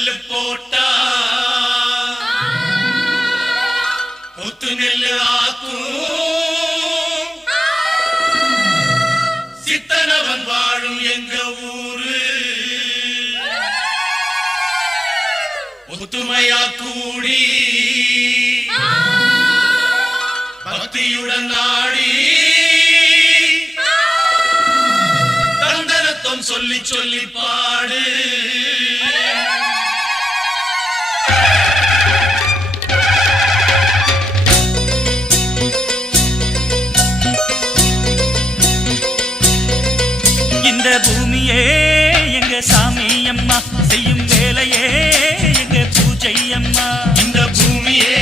நெல்லு போட்டா. புத்து நெல்லு ஆக்கும். சித்தனவன் வாழும் எங்க ஊரு. ஒத்துமையா கூடி. பக்தியுடன் நாடி தந்தனத்தம் சொல்லி சொல்லி பாடு. பூமியே எங்க சாமி அம்மா செய்யும் வேலையே எங்க பூஜை அம்மா. இந்த பூமியே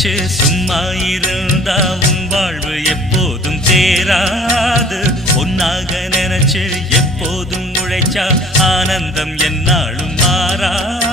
நினைச்சு சும்மா இருந்தா உன் வாழ்வு எப்போதும் தேராது பொன்னாக நினைச்சு எப்போதும் உழைச்சா ஆனந்தம் என்னாலும் மாறாது